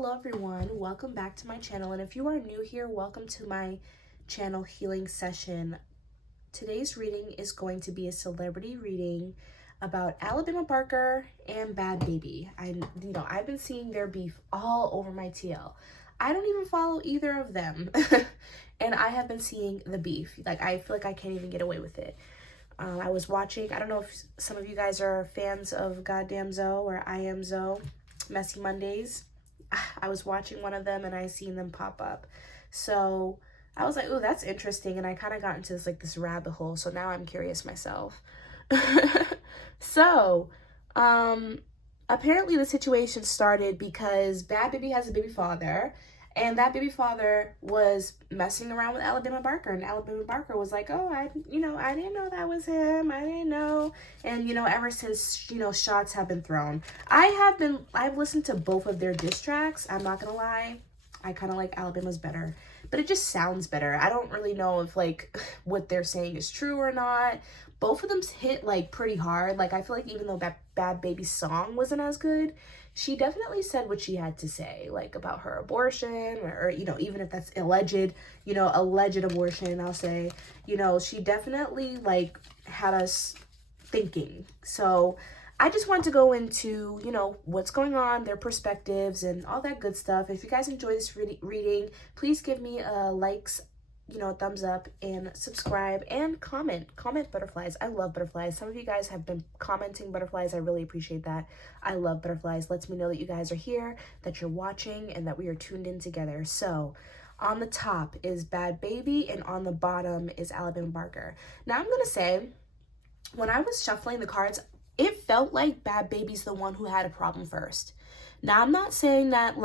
Hello everyone, welcome back to my channel, and if you are new here, welcome to my channel healing session. Today's reading is going to be a celebrity reading about Alabama Barker and Bad Baby. I've been seeing their beef all over my TL. I don't even follow either of them and I have been seeing the beef. Like, I feel like I can't even get away with it. I was watching, I don't know if some of you guys are fans of Goddamn Zoe or I Am Zoe, Messy Mondays. I was watching one of them and I seen them pop up. So I was like, oh, that's interesting. And I kind of got into this rabbit hole. So now I'm curious myself. So, apparently the situation started because Bad Baby has a baby father. And that baby father was messing around with Alabama Barker. And Alabama Barker was like, oh, I didn't know that was him. I didn't know. And, ever since, shots have been thrown. I've listened to both of their diss tracks. I'm not going to lie. I kind of like Alabama's better. But it just sounds better. I don't really know if, what they're saying is true or not. Both of them hit, pretty hard. I feel like even though that Bad Baby song wasn't as good, she definitely said what she had to say, about her abortion, or even if that's alleged abortion, I'll say, she definitely, had us thinking. So I just wanted to go into, what's going on, their perspectives, and all that good stuff. If you guys enjoy this reading, please give me a likes, thumbs up, and subscribe, and comment butterflies. I love butterflies. Some of you guys have been commenting butterflies. I really appreciate that. I love butterflies. Lets me know that you guys are here, that you're watching, and that we are tuned in together. So on the top is Bad Baby, and on the bottom is Alabama Barker. Now I'm gonna say, when I was shuffling the cards, it felt like Bad Baby's the one who had a problem first. Now, I'm not saying that,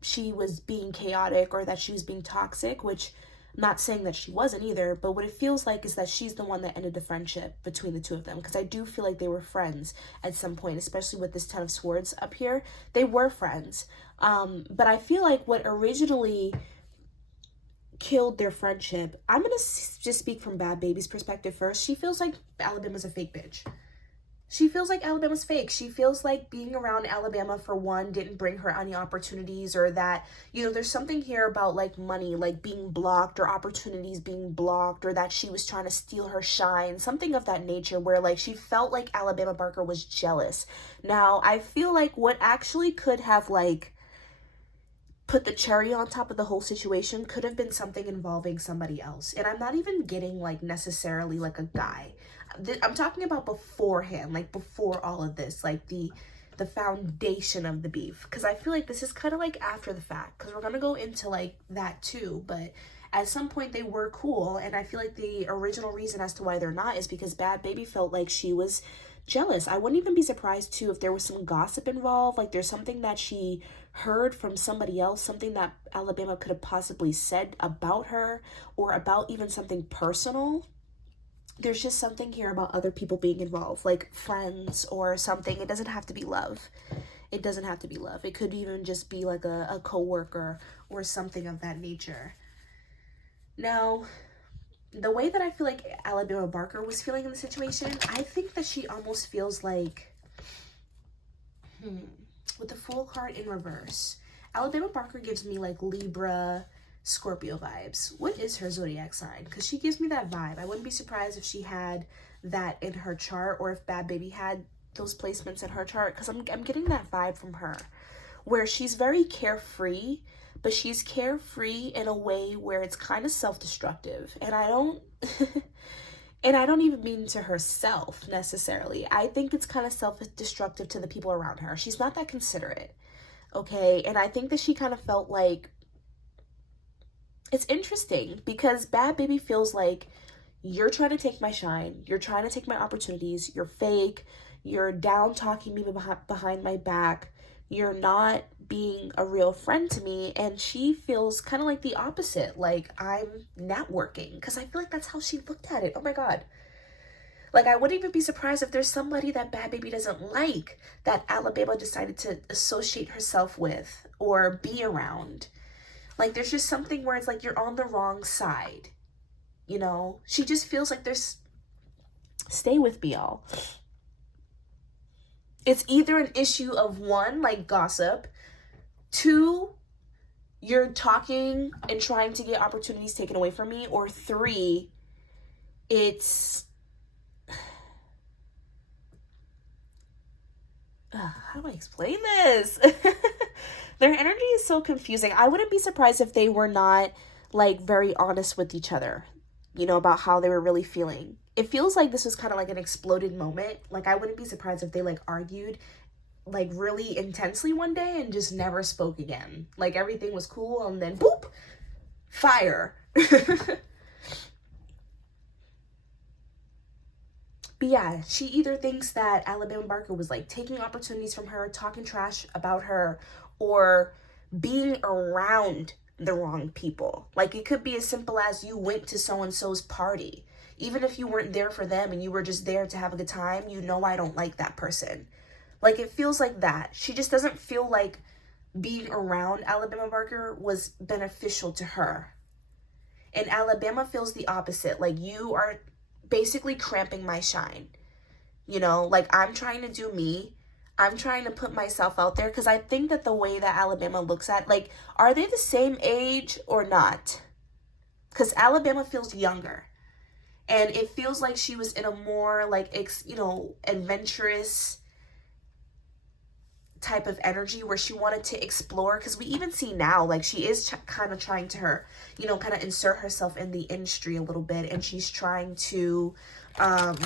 she was being chaotic or that she was being toxic, which I'm not saying that she wasn't either, but what it feels like is that she's the one that ended the friendship between the two of them, because I do feel like they were friends at some point, especially with this Ten of Swords up here. They were friends, but I feel like what originally killed their friendship, I'm going to just speak from Bad Baby's perspective first. She feels like Alabama's a fake bitch. She feels like Alabama's fake. She feels like being around Alabama, for one, didn't bring her any opportunities, or that, there's something here about money, being blocked, or opportunities being blocked, or that she was trying to steal her shine, something of that nature, where she felt like Alabama Barker was jealous. Now, I feel like what actually could have put the cherry on top of the whole situation could have been something involving somebody else. And I'm not even getting necessarily a guy. I'm talking about beforehand, before all of this, the foundation of the beef. Because I feel like this is kind of after the fact, because we're going to go into that too. But at some point they were cool, and I feel like the original reason as to why they're not is because Bad Baby felt like she was jealous. I wouldn't even be surprised too if there was some gossip involved, there's something that she heard from somebody else, something that Alabama could have possibly said about her, or about even something personal. There's just something here about other people being involved, friends or something. It doesn't have to be love. It doesn't have to be love. It could even just be a co-worker or something of that nature. Now, the way that I feel like Alabama Barker was feeling in the situation, I think that she almost feels with the Fool card in reverse, Alabama Barker gives me Libra, Scorpio vibes. What is her zodiac sign? Because she gives me that vibe. I wouldn't be surprised if she had that in her chart, or if Bad Baby had those placements in her chart, because I'm getting that vibe from her, where she's very carefree, but she's carefree in a way where it's kind of self-destructive. And I don't and I don't even mean to herself necessarily. I think it's kind of self-destructive to the people around her. She's not that considerate, okay? And I think that she kind of felt it's interesting, because Bad Baby feels like, you're trying to take my shine, you're trying to take my opportunities, you're fake, you're down talking me behind my back, you're not being a real friend to me. And she feels kind of the opposite, I'm networking, because I feel like that's how she looked at it. Oh my god. I wouldn't even be surprised if there's somebody that Bad Baby doesn't like, that Alabama decided to associate herself with or be around. There's just something where it's you're on the wrong side, She just feels like there's, stay with me, y'all. It's either an issue of one, gossip, 2, you're talking and trying to get opportunities taken away from me, or 3, it's how do I explain this? Their energy is so confusing. I wouldn't be surprised if they were not like very honest with each other, you know, about how they were really feeling. It feels like this was kind of like an exploded moment. Like, I wouldn't be surprised if they like argued like really intensely one day and just never spoke again. Like, everything was cool and then boop, fire. But yeah, she either thinks that Alabama Barker was like taking opportunities from her, talking trash about her, or being around the wrong people. Like, it could be as simple as you went to so-and-so's party. Even if you weren't there for them and you were just there to have a good time, you know I don't like that person. Like, it feels like that. She just doesn't feel like being around Alabama Barker was beneficial to her. And Alabama feels the opposite. Like, you are basically cramping my shine. You know, like, I'm trying to do me. I'm trying to put myself out there, because I think that the way that Alabama looks at, like, are they the same age or not? Because Alabama feels younger. And it feels like she was in a more, like, adventurous type of energy where she wanted to explore. Because we even see now, like, she is kind of trying to kind of insert herself in the industry a little bit. And she's trying to, make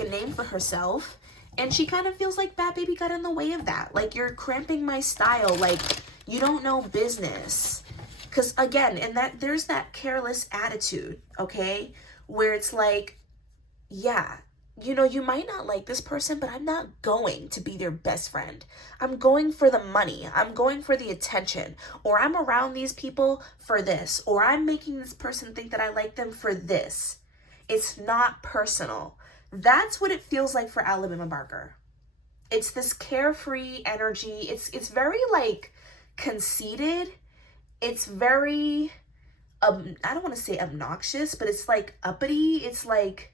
a name for herself. And she kind of feels like Bad Baby got in the way of that. Like, you're cramping my style. Like, you don't know business. Because, again, and that there's that careless attitude, okay? Where it's like, yeah, you might not like this person, but I'm not going to be their best friend. I'm going for the money. I'm going for the attention. Or I'm around these people for this. Or I'm making this person think that I like them for this. It's not personal. That's what it feels like for Alabama Barker. It's this carefree energy. It's very, like, conceited. It's very, I don't want to say obnoxious, but it's like uppity. It's like,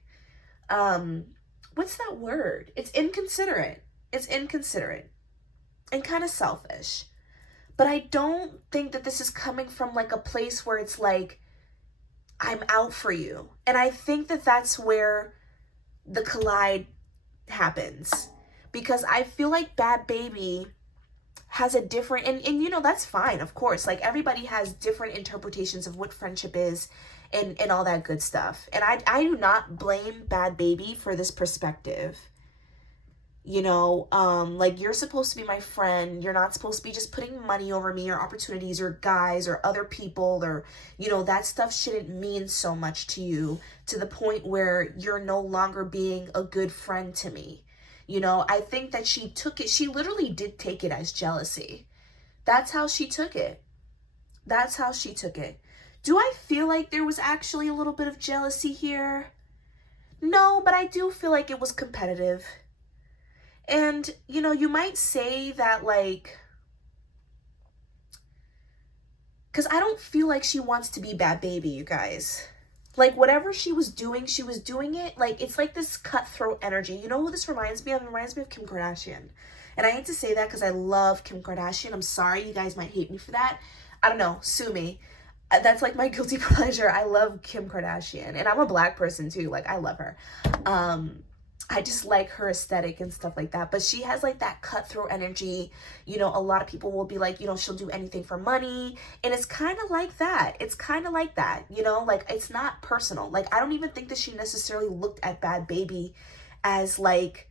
what's that word? It's inconsiderate. It's inconsiderate and kind of selfish. But I don't think that this is coming from like a place where it's like, I'm out for you. And I think that that's where the collide happens, because I feel like Bad Baby has a different, and that's fine, of course. Like, everybody has different interpretations of what friendship is and all that good stuff. And I do not blame Bad Baby for this perspective. Like, you're supposed to be my friend. You're not supposed to be just putting money over me or opportunities or guys or other people, or, that stuff shouldn't mean so much to you to the point where you're no longer being a good friend to me. I think that she literally did take it as jealousy. That's how she took it. That's how she took it. Do I feel like there was actually a little bit of jealousy here? No, but I do feel like it was competitive. And, you might say that, like, because I don't feel like she wants to be Bad Baby, you guys. Like, whatever she was doing it, like, it's like this cutthroat energy. You know who this reminds me of? It reminds me of Kim Kardashian. And I hate to say that because I love Kim Kardashian. I'm sorry, you guys might hate me for that. I don't know, sue me. That's like my guilty pleasure. I love Kim Kardashian. And I'm a black person too. Like, I love her. I just like her aesthetic and stuff like that. But she has like that cutthroat energy. A lot of people will be like, she'll do anything for money. And it's kind of like that. It's kind of like that, like, it's not personal. Like, I don't even think that she necessarily looked at Bad Baby as like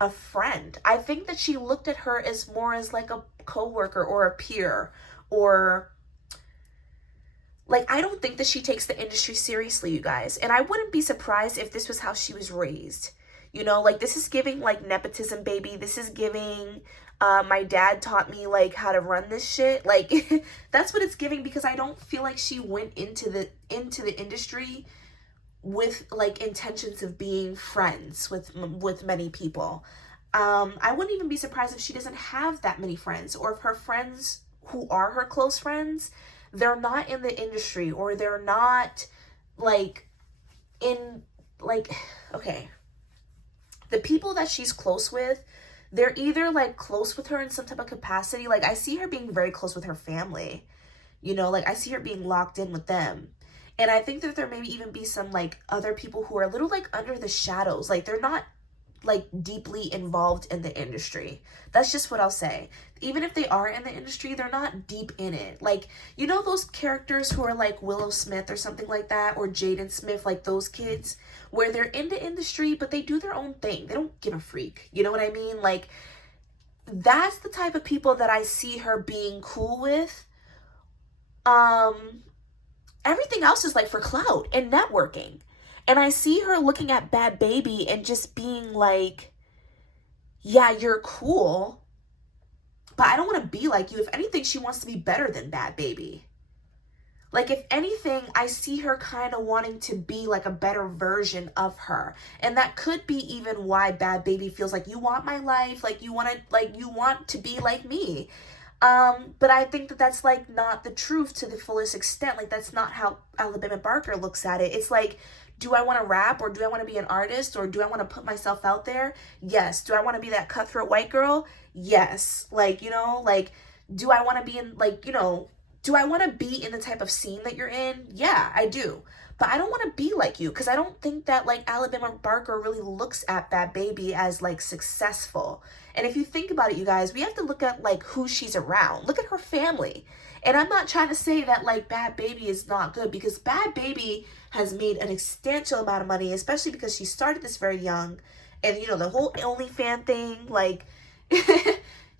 a friend. I think that she looked at her as more as like a coworker or a peer, or like, I don't think that she takes the industry seriously, you guys. And I wouldn't be surprised if this was how she was raised. Like, this is giving like nepotism, baby. This is giving, my dad taught me like how to run this shit. Like, that's what it's giving, because I don't feel like she went into the industry with like intentions of being friends with many people. I wouldn't even be surprised if she doesn't have that many friends, or if her friends who are her close friends, they're not in the industry, or they're not like in like, okay. The people that she's close with, they're either like close with her in some type of capacity. Like I see her being very close with her family, you know, like I see her being locked in with them. And I think that there maybe even be some like other people who are a little like under the shadows. Like they're not like deeply involved in the industry. That's just what I'll say. Even if they are in the industry, they're not deep in it. Like, you know those characters who are like Willow Smith or something like that, or Jaden Smith, like those kids where they're in the industry but they do their own thing. They don't give a freak. You know what I mean? Like that's the type of people that I see her being cool with. Everything else is like for clout and networking. And I see her looking at Bad Baby and just being like, yeah, you're cool, but I don't want to be like you. If anything, she wants to be better than Bad Baby. Like, if anything, I see her kind of wanting to be like a better version of her. And that could be even why Bad Baby feels like, you want my life, like you want to be like me. But I think that that's like not the truth to the fullest extent. Like that's not how Alabama Barker looks at it. It's like, do I want to rap, or do I want to be an artist, or do I want to put myself out there? Yes. Do I want to be that cutthroat white girl? Yes. Like, you know, like, do I want to be in, like, you know, do I want to be in the type of scene that you're in? Yeah, I do. But I don't want to be like you, because I don't think that like Alabama Barker really looks at Bad Baby as like successful. And if you think about it, you guys, we have to look at like who she's around. Look at her family. And I'm not trying to say that like Bad Baby is not good, because Bad Baby has made an substantial amount of money, especially because she started this very young. And, you know, the whole OnlyFans thing, like,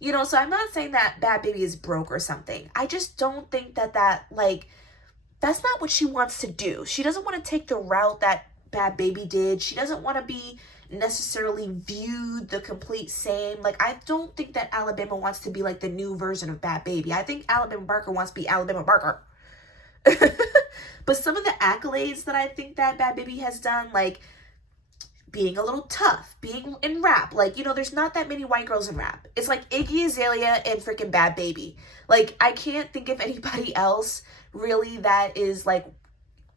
you know, so I'm not saying that Bad Baby is broke or something. I just don't think that like, that's not what she wants to do. She doesn't want to take the route that Bad Baby did. She doesn't want to be necessarily viewed the complete same. Like, I don't think that Alabama wants to be like the new version of Bad Baby. I think Alabama Barker wants to be Alabama Barker. But some of the accolades that I think that Bad Baby has done, like being a little tough, being in rap, like, you know, there's not that many white girls in rap. It's like Iggy Azalea and freaking Bad Baby. Like, I can't think of anybody else really that is like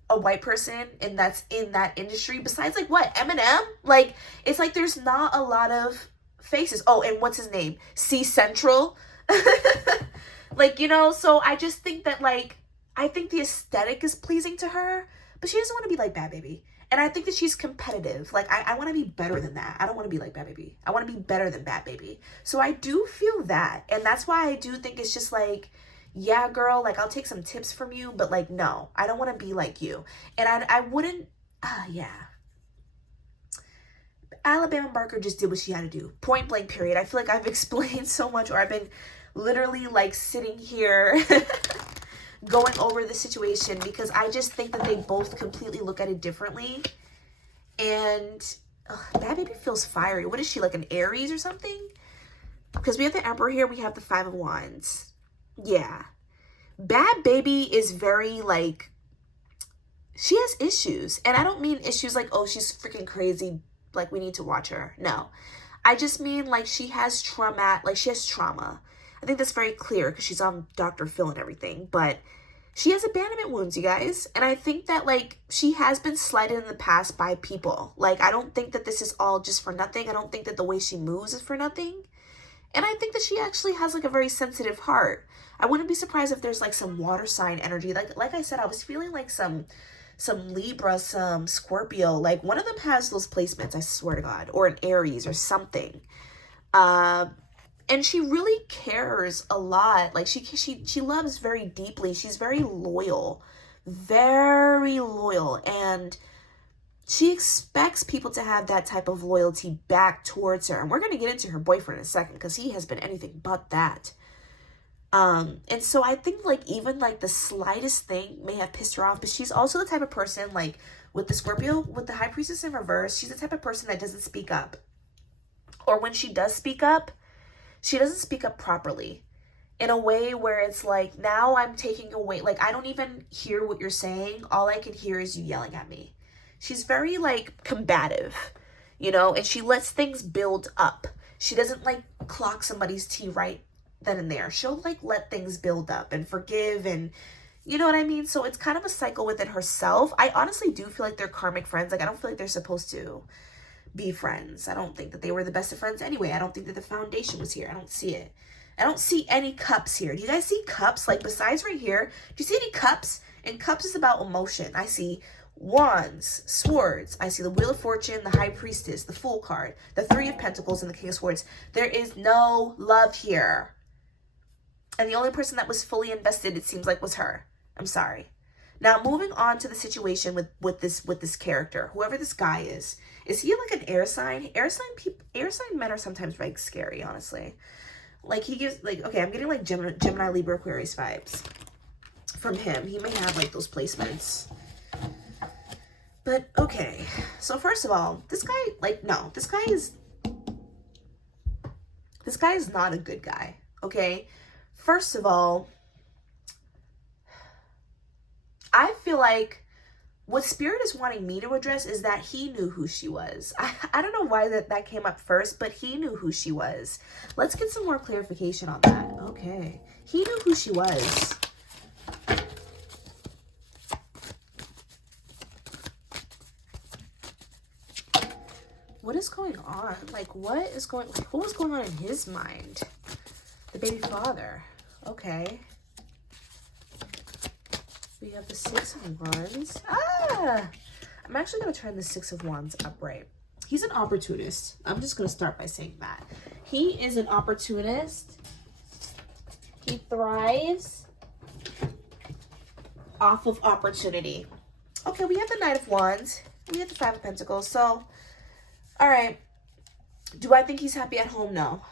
a white person and that's in that industry besides like what, Eminem. Like, it's like there's not a lot of faces. Oh, and what's his name, C Central. Like, you know, so I just think that like, I think the aesthetic is pleasing to her, but she doesn't want to be like Bad Baby. And I think that she's competitive. Like, I want to be better than that. I don't want to be like Bad Baby. I want to be better than Bad Baby. So I do feel that. And that's why I do think it's just like, yeah, girl, like, I'll take some tips from you, but like, no, I don't want to be like you. And I wouldn't, yeah. Alabama Barker just did what she had to do. Point blank, period. I feel like I've explained so much, or I've been literally like sitting here going over the situation, because I just think that they both completely look at it differently. And Bad Baby feels fiery. What is she, like an Aries or something? Because we have the Emperor here, we have the Five of Wands. Yeah. Bad Baby is very like, she has issues. And I don't mean issues like, oh, she's freaking crazy, like we need to watch her. No. I just mean like she has trauma. I think that's very clear because she's on Dr. Phil and everything, but she has abandonment wounds, you guys. And I think that like she has been slighted in the past by people. Like, I don't think that this is all just for nothing. I don't think that the way she moves is for nothing. And I think that she actually has like a very sensitive heart. I wouldn't be surprised if there's like some water sign energy. Like I said, I was feeling like some Libra, some Scorpio. Like one of them has those placements, I swear to God, or an Aries or something. And she really cares a lot. Like she loves very deeply. She's very loyal, and she expects people to have that type of loyalty back towards her. And we're going to get into her boyfriend in a second, because he has been anything but that. And so I think like even like the slightest thing may have pissed her off, but she's also the type of person, like with the Scorpio, with the High Priestess in reverse, she's the type of person that doesn't speak up. Or when she does speak up, she doesn't speak up properly, in a way where it's like, now I'm taking away, like, I don't even hear what you're saying. All I can hear is you yelling at me. She's very like combative, you know, and she lets things build up. She doesn't like clock somebody's tea right then and there. She'll like let things build up and forgive, and you know what I mean? So it's kind of a cycle within herself. I honestly do feel like they're karmic friends. Like, I don't feel like they're supposed to be friends. I don't think that they were the best of friends anyway. I don't think that the foundation was here. I don't see it. I don't see any cups here. Do you guys see cups? Like besides right here, do you see any cups? And cups is about emotion. I see wands, swords. I see the Wheel of Fortune, the High Priestess, the Fool card, the Three of Pentacles, and the King of Swords. There is no love here. And the only person that was fully invested, it seems like, was her. I'm sorry. Now, moving on to the situation with this character, whoever this guy is he like an air sign? Air sign men are sometimes like scary, honestly. Like he gives like, okay, I'm getting like Gemini, Libra, Aquarius vibes from him. He may have like those placements. But okay, so first of all, this guy, like, no, this guy is not a good guy, okay? First of all, I feel like what Spirit is wanting me to address is that he knew who she was. I don't know why that came up first, but he knew who she was. Let's get some more clarification on that. Okay, he knew who she was. What is going on? Like, what was going on in his mind? The baby father. Okay. We have the Six of Wands. Ah! I'm actually going to turn the Six of Wands upright. He's an opportunist. I'm just going to start by saying that. He is an opportunist. He thrives off of opportunity. Okay, we have the Knight of Wands. We have the Five of Pentacles. So, all right. Do I think he's happy at home? No,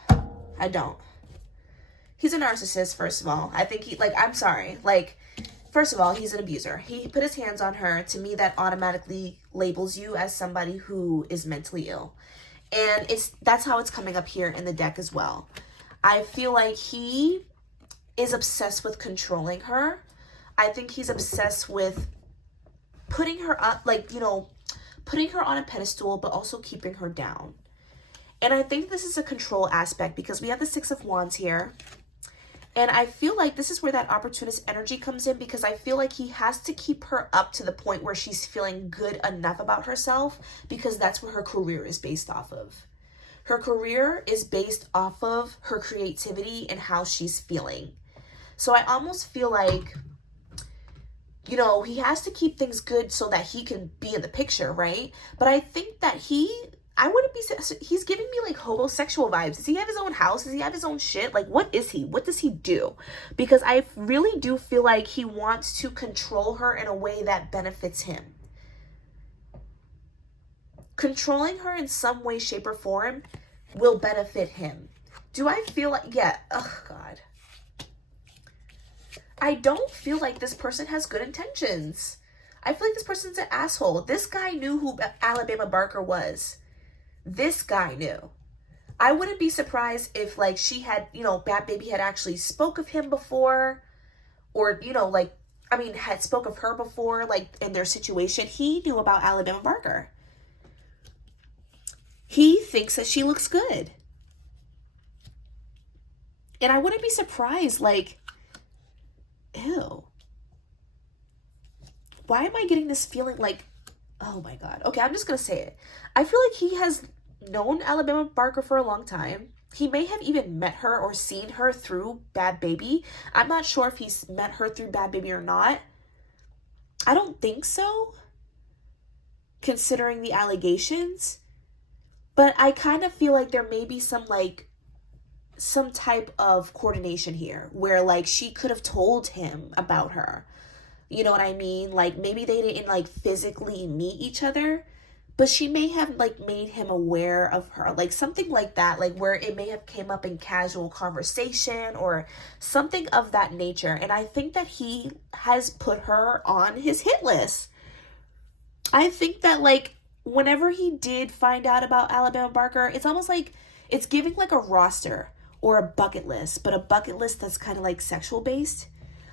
I don't. He's a narcissist, first of all. I think I'm sorry. Like, first of all, he's an abuser. He put his hands on her. To me, that automatically labels you as somebody who is mentally ill. And that's how it's coming up here in the deck as well. I feel like he is obsessed with controlling her. I think he's obsessed with putting her up, like, you know, putting her on a pedestal, but also keeping her down. And I think this is a control aspect because we have the Six of Wands here. And I feel like this is where that opportunist energy comes in, because I feel like he has to keep her up to the point where she's feeling good enough about herself, because that's what her career is based off of. Her career is based off of her creativity and how she's feeling. So I almost feel like, you know, he has to keep things good so that he can be in the picture, right? But I think that he's giving me like homosexual vibes. Does he have his own house? Does he have his own shit? Like, what is he? What does he do? Because I really do feel like he wants to control her in a way that benefits him. Controlling her in some way, shape, or form will benefit him. Do I feel like, yeah, oh God. I don't feel like this person has good intentions. I feel like this person's an asshole. This guy knew who Alabama Barker was. This guy knew. I wouldn't be surprised if, like, she had, you know, Bad Baby had actually spoke of him before, or, you know, like, I mean, had spoke of her before, like, in their situation. He knew about Alabama Barker. He thinks that she looks good. And I wouldn't be surprised, like, ew. Why am I getting this feeling like, oh my God. Okay, I'm just going to say it. I feel like he has known Alabama Barker for a long time. He may have even met her or seen her through Bad Baby. I'm not sure if he's met her through Bad Baby or not. I don't think so, considering the allegations. But I kind of feel like there may be some type of coordination here where, like, she could have told him about her. You know what I mean? Like, maybe they didn't, like, physically meet each other, but she may have, like, made him aware of her. Like, something like that, like, where it may have came up in casual conversation or something of that nature. And I think that he has put her on his hit list. I think that, like, whenever he did find out about Alabama Barker, it's almost like it's giving, like, a roster or a bucket list, but a bucket list that's kind of, like, sexual based.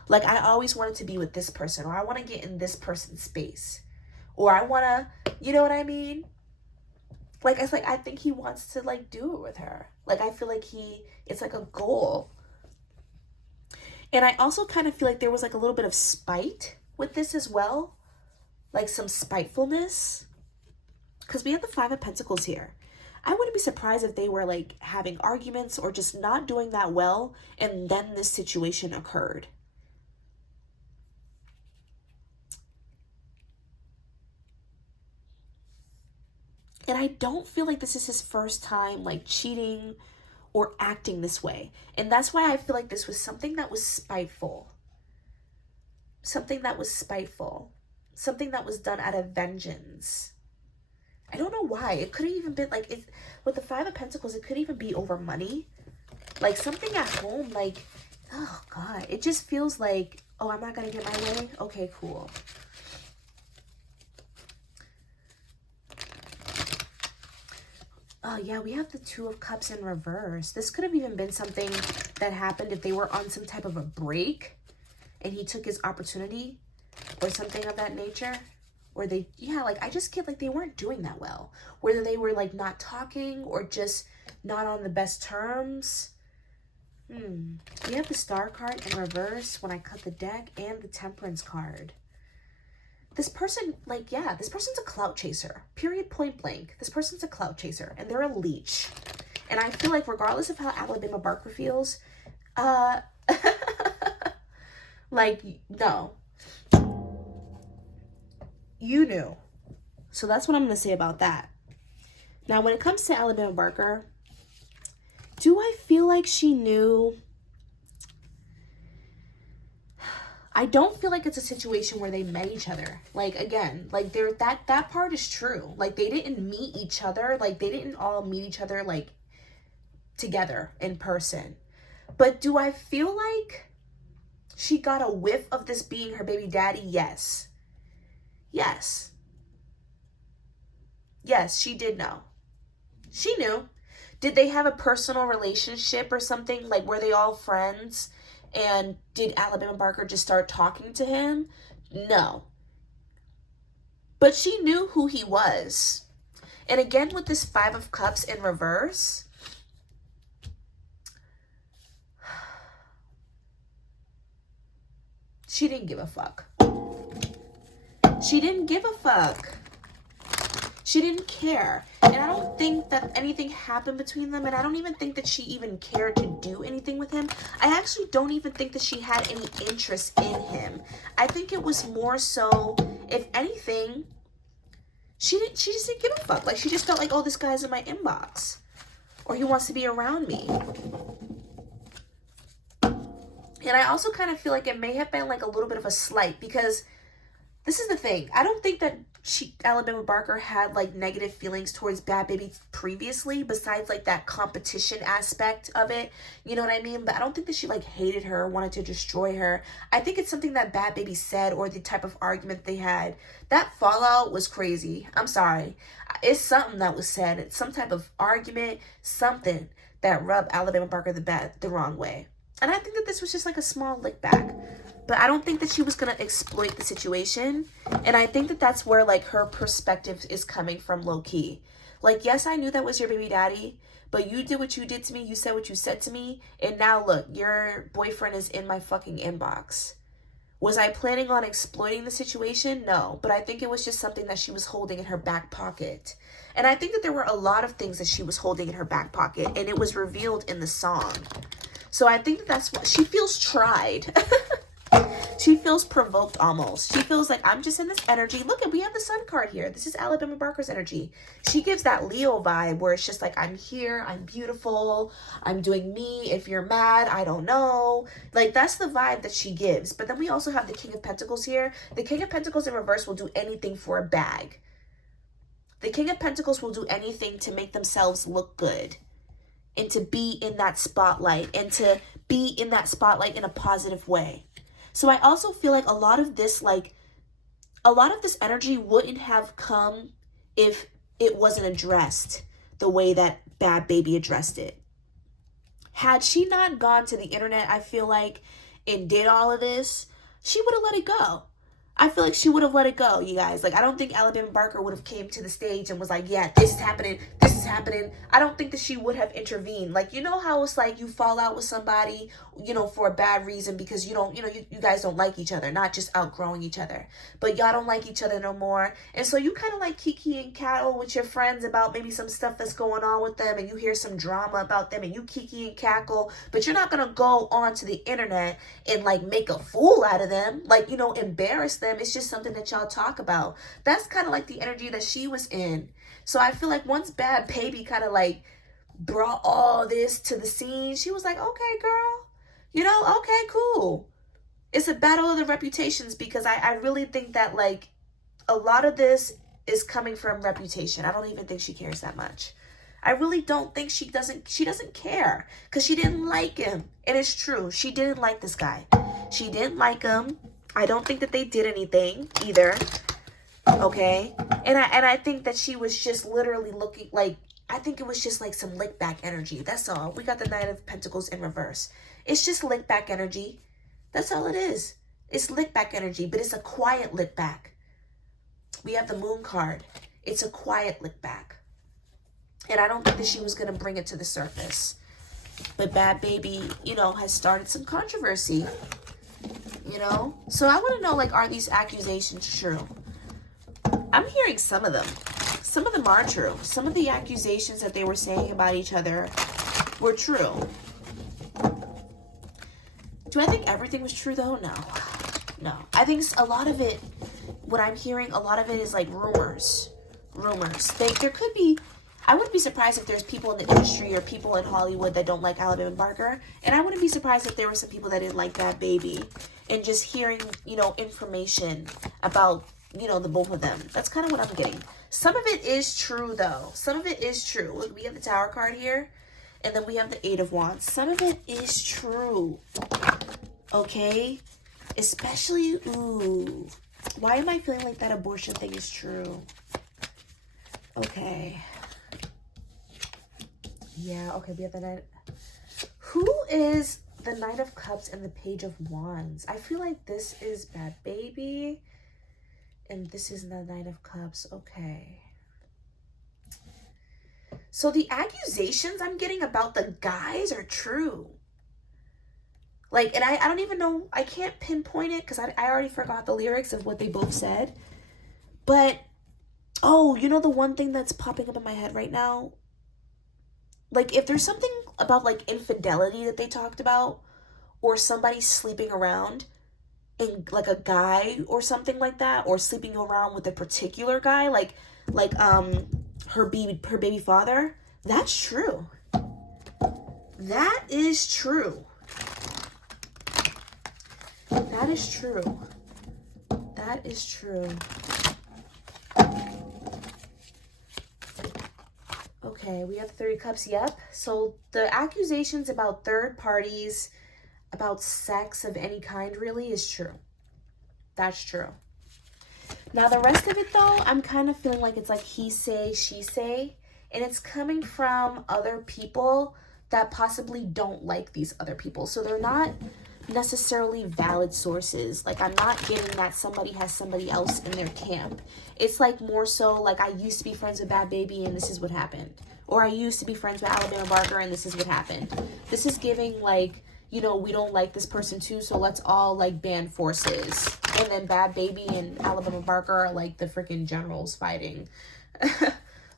Like, I always wanted to be with this person, or I want to get in this person's space, or I want to, you know what I mean? Like, it's like, I think he wants to, like, do it with her. Like, I feel like it's like a goal. And I also kind of feel like there was, like, a little bit of spite with this as well. Like, some spitefulness. Because we have the Five of Pentacles here. I wouldn't be surprised if they were like having arguments or just not doing that well, and then this situation occurred. And I don't feel like this is his first time like cheating or acting this way. And that's why I feel like this was something that was spiteful. Something that was spiteful. Something that was done out of vengeance. I don't know why. It could have even been like, it's, with the Five of Pentacles, it could even be over money. Like something at home, like, oh God. It just feels like, oh, I'm not going to get my way? Okay, cool. Oh, yeah, we have the Two of Cups in reverse. This could have even been something that happened if they were on some type of a break and he took his opportunity or something of that nature. Or they, yeah, like, I just get like they weren't doing that well. Whether they were like not talking or just not on the best terms. We have the Star card in reverse when I cut the deck and the Temperance card. This person, like, yeah, this person's a clout chaser. Period, point blank. This person's a clout chaser, and they're a leech. And I feel like regardless of how Alabama Barker feels, like, no. You knew. So that's what I'm going to say about that. Now, when it comes to Alabama Barker, do I feel like she knew? I don't feel like it's a situation where they met each other. Like, again, like that part is true. Like, they didn't meet each other. Like, they didn't all meet each other, like, together in person. But do I feel like she got a whiff of this being her baby daddy? Yes. Yes. Yes, she did know. She knew. Did they have a personal relationship or something? Like, were they all friends? And did Alabama Barker just start talking to him? No. But she knew who he was. And again, with this Five of Cups in reverse, she didn't give a fuck. She didn't give a fuck. She didn't care. And I don't think that anything happened between them. And I don't even think that she even cared to do anything with him. I actually don't even think that she had any interest in him. I think it was more so, if anything, she just didn't give a fuck. Like, she just felt like, oh, this guy's in my inbox. Or he wants to be around me. And I also kind of feel like it may have been like a little bit of a slight, because this is the thing. I don't think that Alabama Barker had like negative feelings towards Bad Baby previously, besides like that competition aspect of it. You know what I mean? But I don't think that she like hated her, wanted to destroy her. I think it's something that Bad Baby said, or the type of argument they had. That fallout was crazy. I'm sorry. It's something that was said. It's some type of argument, something that rubbed Alabama Barker the wrong way. And I think that this was just like a small lick back. But I don't think that she was going to exploit the situation. And I think that that's where, like, her perspective is coming from low-key. Like, yes, I knew that was your baby daddy, but you did what you did to me. You said what you said to me. And now, look, your boyfriend is in my fucking inbox. Was I planning on exploiting the situation? No. But I think it was just something that she was holding in her back pocket. And I think that there were a lot of things that she was holding in her back pocket. And it was revealed in the song. So I think that that's what she feels tried. She feels provoked almost. She feels like, I'm just in this energy. Look, we have the Sun card here. This is Alabama Barker's energy. She gives that Leo vibe where it's just like, I'm here, I'm beautiful, I'm doing me. If you're mad, I don't know. Like, that's the vibe that she gives. But then we also have the King of Pentacles here. The King of Pentacles in reverse will do anything for a bag. The King of Pentacles will do anything to make themselves look good. And to be in that spotlight. And to be in that spotlight in a positive way. So I also feel like a lot of this energy wouldn't have come if it wasn't addressed the way that Bad Baby addressed it. Had she not gone to the internet, I feel like, and did all of this, she would have let it go. I feel like she would have let it go, you guys. Like, I don't think Alabama Barker would have came to the stage and was like, yeah, this is happening. This is happening. I don't think that she would have intervened. Like, you know how it's like you fall out with somebody, you know, for a bad reason because you don't, you know, you guys don't like each other, not just outgrowing each other, but y'all don't like each other no more. And so you kind of like kiki and cackle with your friends about maybe some stuff that's going on with them, and you hear some drama about them and you kiki and cackle, but you're not going to go onto the internet and like make a fool out of them, like, you know, embarrass them. It's just something that y'all talk about. That's kind of like the energy that she was in. So I feel like once Bad Baby kind of like brought all this to the scene, she was like, okay, girl, you know, okay, cool. It's a battle of the reputations, because I really think that like a lot of this is coming from reputation. I don't even think she cares that much. I really don't think she doesn't care, because she didn't like him. And it's true. She didn't like this guy. She didn't like him. I don't think that they did anything either. Okay? And I think that she was just literally looking like, I think it was just like some lick back energy. That's all. We got the Knight of Pentacles in reverse. It's just lick back energy. That's all it is. It's lick back energy, but it's a quiet lick back. We have the Moon card. It's a quiet lick back. And I don't think that she was going to bring it to the surface. But Bad Baby, you know, has started some controversy. You know? So I want to know, like, are these accusations true? I'm hearing some of them. Some of them are true. Some of the accusations that they were saying about each other were true. Do I think everything was true, though? No. No. I think a lot of it, what I'm hearing, a lot of it is, like, rumors. Rumors. There could be... I wouldn't be surprised if there's people in the industry or people in Hollywood that don't like Alabama Barker. And I wouldn't be surprised if there were some people that didn't like Bad Baby. And just hearing, you know, information about, you know, the both of them. That's kind of what I'm getting. Some of it is true, though. Some of it is true. Look, we have the Tower card here. And then we have the Eight of Wands. Some of it is true. Okay? Especially, ooh. Why am I feeling like that abortion thing is true? Okay. Yeah, okay, we have the Knight. Who is the Knight of Cups and the Page of Wands? I feel like this is Bad Baby. And this is the Knight of Cups. Okay. So the accusations I'm getting about the guys are true. Like, and I don't even know. I can't pinpoint it because I already forgot the lyrics of what they both said. But, oh, you know the one thing that's popping up in my head right now? Like, if there's something about, like, infidelity that they talked about, or somebody sleeping around, and, like, a guy or something like that, or sleeping around with a particular guy, like, her baby father, that's true. That is true. That is true. That is true. Okay, we have the Three of Cups, yep. So the accusations about third parties, about sex of any kind really is true. That's true. Now the rest of it though, I'm kind of feeling like it's like he say, she say. And it's coming from other people that possibly don't like these other people. So they're not necessarily valid sources. Like, I'm not getting that somebody has somebody else in their camp. It's like more so like, I used to be friends with Bad Baby and this is what happened. Or I used to be friends with Alabama Barker and this is what happened. This is giving like, you know, we don't like this person too, so let's all like band forces. And then Bad Baby and Alabama Barker are like the freaking generals fighting.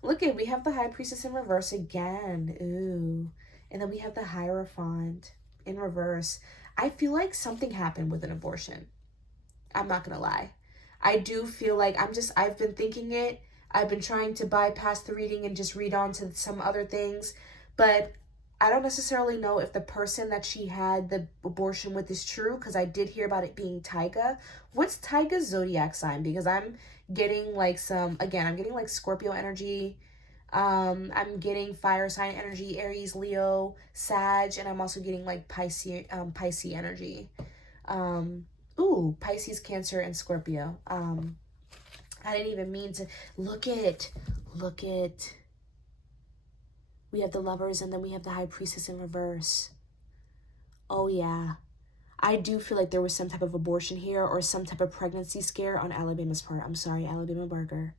Look at, we have the High Priestess in reverse again. Ooh. And then we have the Hierophant in reverse. I feel like something happened with an abortion. I'm not gonna lie. I do feel like I've been thinking it. I've been trying to bypass the reading and just read on to some other things. But I don't necessarily know if the person that she had the abortion with is true, because I did hear about it being Tyga. What's Tyga's zodiac sign? Because I'm getting like I'm getting like Scorpio energy. I'm getting fire sign energy, Aries, Leo, Sag, and I'm also getting like Pisces energy. Ooh, Pisces, Cancer, and Scorpio. I didn't even mean to look at. We have the Lovers, and then we have the High Priestess in reverse. Oh yeah. I do feel like there was some type of abortion here or some type of pregnancy scare on Alabama's part. I'm sorry, Alabama Barker.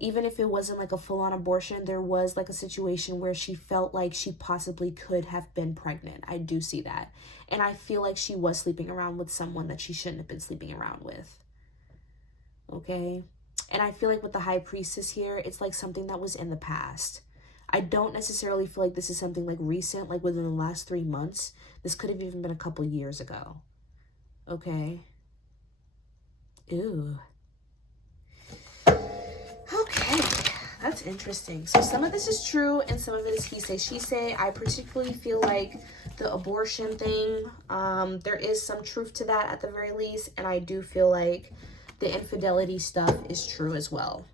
Even if it wasn't like a full-on abortion, there was like a situation where she felt like she possibly could have been pregnant. I do see that. And I feel like she was sleeping around with someone that she shouldn't have been sleeping around with. Okay? And I feel like with the high priestess here, it's like something that was in the past. I don't necessarily feel like this is something like recent, like within the last 3 months. This could have even been a couple years ago. Okay? Ew. Okay, that's interesting. So some of this is true and some of it is he say, she say. I particularly feel like the abortion thing, there is some truth to that at the very least. And I do feel like the infidelity stuff is true as well.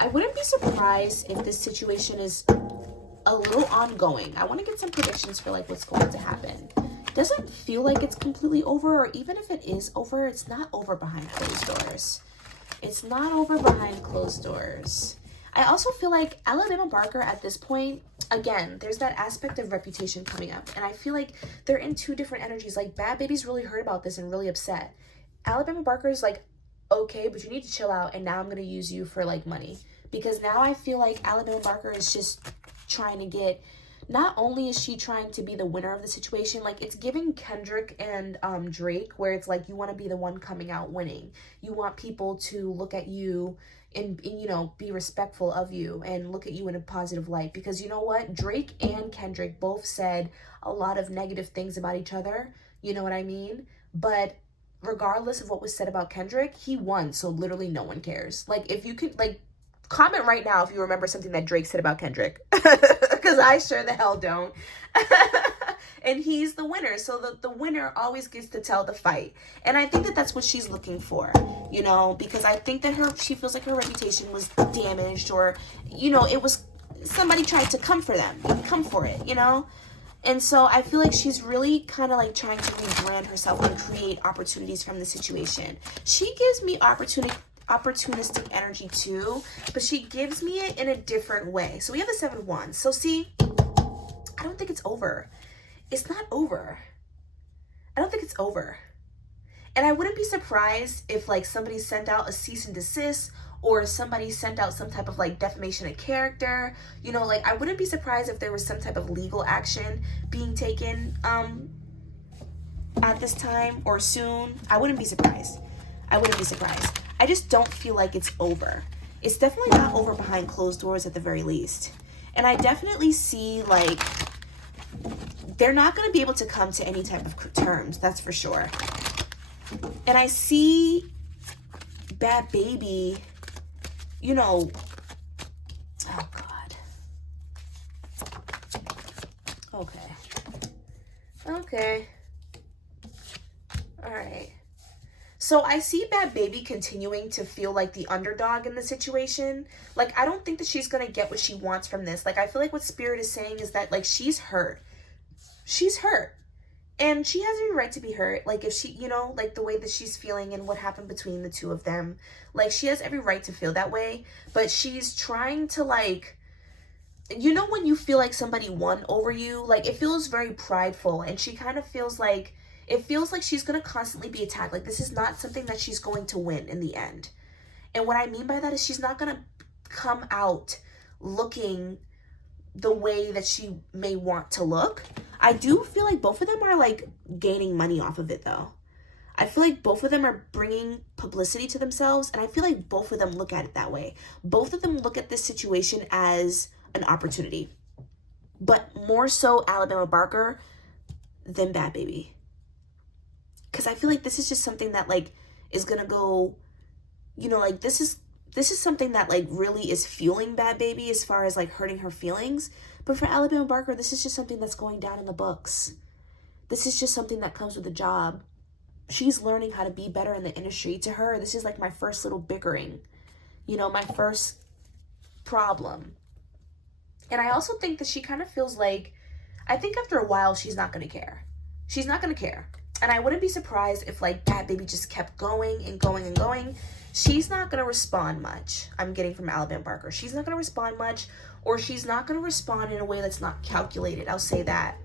I wouldn't be surprised if this situation is a little ongoing. I want to get some predictions for like what's going to happen. Doesn't feel like it's completely over, or even if it is over, it's not over behind closed doors. It's not over behind closed doors. I also feel like Alabama Barker at this point, again, there's that aspect of reputation coming up. And I feel like they're in two different energies. Like, Bad Baby's really heard about this and really upset. Alabama Barker's like, okay, but you need to chill out. And now I'm going to use you for, like, money. Because now I feel like Alabama Barker is just trying to get... Not only is she trying to be the winner of the situation, like it's giving Kendrick and Drake, where it's like you want to be the one coming out winning. You want people to look at you and, you know, be respectful of you and look at you in a positive light. Because you know what? Drake and Kendrick both said a lot of negative things about each other. You know what I mean? But regardless of what was said about Kendrick, he won. So literally no one cares. Like if you could, like, comment right now if you remember something that Drake said about Kendrick. Because I sure the hell don't. And he's the winner. So the winner always gets to tell the fight. And I think that that's what she's looking for, you know, because I think that she feels like her reputation was damaged, or, you know, it was somebody tried to come for it, you know. And so I feel like she's really kind of like trying to rebrand herself and create opportunities from the situation. She gives me opportunistic energy too, but she gives me it in a different way. So we have the Seven of Wands. So see, I don't think it's over. It's not over. I don't think it's over. And I wouldn't be surprised if like somebody sent out a cease and desist, or somebody sent out some type of like defamation of character. You know, like I wouldn't be surprised if there was some type of legal action being taken at this time or soon. I wouldn't be surprised. I just don't feel like it's over. It's definitely not over behind closed doors at the very least. And I definitely see like they're not going to be able to come to any type of terms. That's for sure. And I see Bad Baby, you know, oh God. Okay. All right. So I see Bad Baby continuing to feel like the underdog in the situation. Like, I don't think that she's going to get what she wants from this. Like, I feel like what Spirit is saying is that, like, she's hurt. She's hurt. And she has every right to be hurt. Like, if she, you know, like, the way that she's feeling and what happened between the two of them. Like, she has every right to feel that way. But she's trying to, like, you know when you feel like somebody won over you? Like, it feels very prideful. And she kind of feels like, it feels like she's going to constantly be attacked. Like, this is not something that she's going to win in the end. And what I mean by that is she's not going to come out looking the way that she may want to look. I do feel like both of them are, like, gaining money off of it, though. I feel like both of them are bringing publicity to themselves, and I feel like both of them look at it that way. Both of them look at this situation as an opportunity. But more so Alabama Barker than Bad Baby. Because I feel like this is just something that, like, is going to go, you know, like, this is something that, like, really is fueling Bad Baby as far as, like, hurting her feelings. But for Alabama Barker, this is just something that's going down in the books. This is just something that comes with the job. She's learning how to be better in the industry. To her, this is, like, my first little bickering. You know, my first problem. And I also think that she kind of feels like, I think after a while, she's not going to care. She's not going to care. And I wouldn't be surprised if, like, Bad Baby just kept going and going and going. She's not going to respond much, I'm getting from Alabama Barker. She's not going to respond much, or she's not going to respond in a way that's not calculated. I'll say that.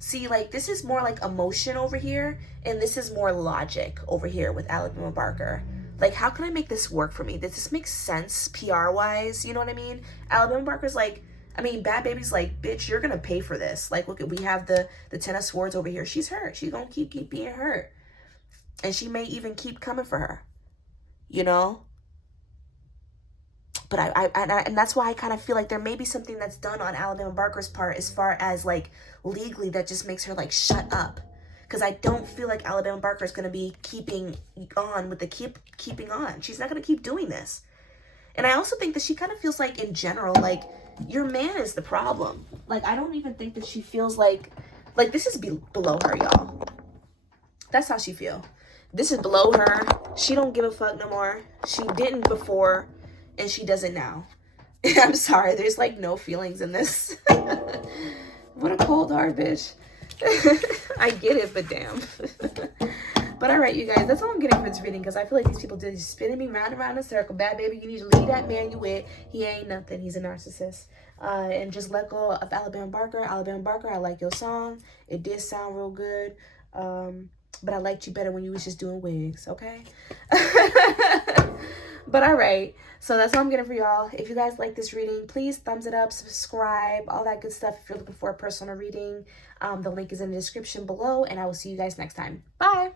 See, like, this is more like emotion over here, and this is more logic over here with Alabama Barker. Like, how can I make this work for me? Does this make sense PR-wise? You know what I mean? Alabama Barker's like, I mean, Bad Baby's like, bitch, you're gonna pay for this. Like, look, we have the Ten of Swords over here. She's hurt. She's gonna keep being hurt. And she may even keep coming for her. You know? But and that's why I kind of feel like there may be something that's done on Alabama Barker's part as far as, like, legally that just makes her, like, shut up. Because I don't feel like Alabama Barker is going to be keeping on with the keeping on. She's not going to keep doing this. And I also think that she kind of feels like, in general, like, your man is the problem. Like, I don't even think that she feels like this is below her, y'all. That's how she feel. This is below her. She don't give a fuck no more. She didn't before. And she does it now. I'm sorry, there's like no feelings in this. What a cold hard bitch. I get it, but damn. But all right, you guys, that's all I'm getting for this reading, because I feel like these people just spinning me round and round in a circle. Bad baby, you need to leave that man you with. He ain't nothing. He's a narcissist. And just let go of Alabama Barker. Alabama Barker, I like your song. It did sound real good. But I liked you better when you was just doing wigs, okay? But all right, so that's all I'm getting for y'all. If you guys like this reading, please thumbs it up, subscribe, all that good stuff. If you're looking for a personal reading, the link is in the description below, and I will see you guys next time. Bye.